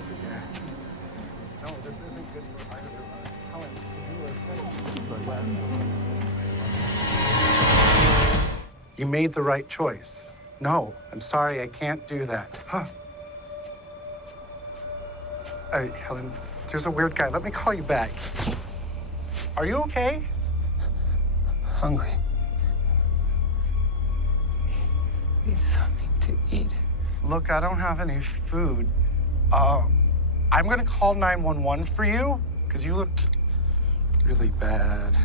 this again. No, this isn't good for either of us. Helen, you listen. You made the right choice. No, I'm sorry, I can't do that. Huh. All right, Helen, there's a weird guy. Let me call you back. Are you okay? Hungry. Need something to eat. Look, I don't have any food. I'm gonna call 911 for you, because you looked really bad.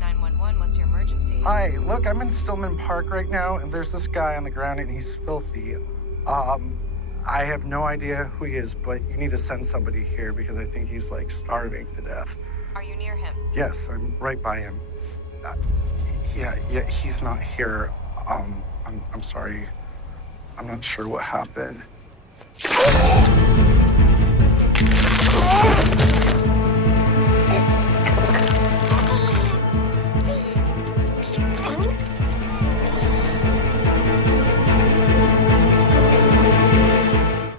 911, what's your emergency? Hi, look, I'm in Stillman Park right now, and there's this guy on the ground, and he's filthy. I have no idea who he is, but you need to send somebody here, because I think he's, like, starving to death. Are you near him? Yes, I'm right by him. Yeah, he's not here. I'm sorry. I'm not sure what happened.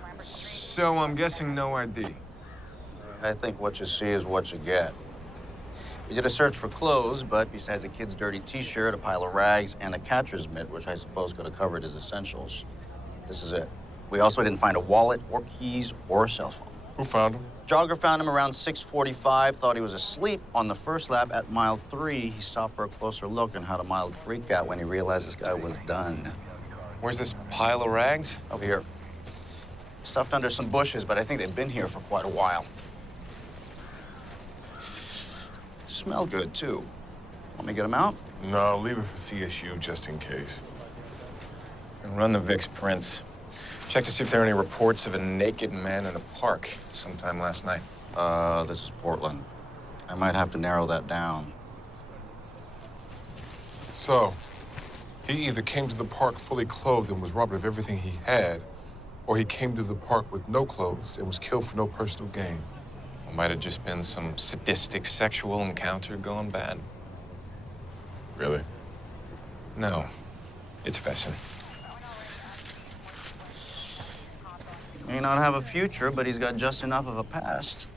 So I'm guessing no ID. I think what you see is what you get. We did a search for clothes, but besides a kid's dirty t-shirt, a pile of rags, and a catcher's mitt, which I suppose could have covered his essentials, this is it. We also didn't find a wallet or keys or a cell phone. Who found him? Jogger found him around 6:45, thought he was asleep on the first lap at mile 3. He stopped for a closer look and had a mild freak out when he realized this guy was done. Where's this pile of rags? Over here. Stuffed under some bushes, but I think they've been here for quite a while. Smell good, too. Want me to get them out? No, leave it for CSU just in case. And run the VIX prints. Check to see if there are any reports of a naked man in a park sometime last night. This is Portland. I might have to narrow that down. So, he either came to the park fully clothed and was robbed of everything he had, or he came to the park with no clothes and was killed for no personal gain. It might have just been some sadistic sexual encounter going bad. Really? No, it's Vesson. May not have a future, but he's got just enough of a past.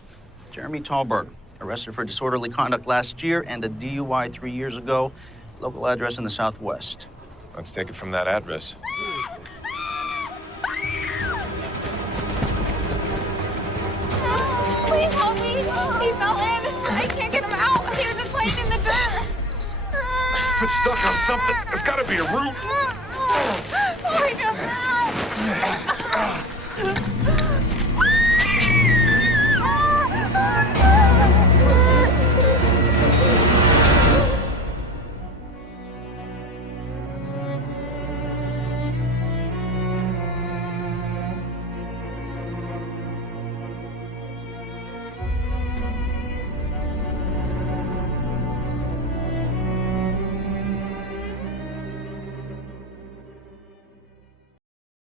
Jeremy Tallberg, arrested for disorderly conduct last year and a DUI 3 years ago. Local address in the Southwest. Let's take it from that address. Please help me. He fell in. I can't get him out. He was just laying in the dirt. If it's stuck on something, there's gotta be a root. Oh my God.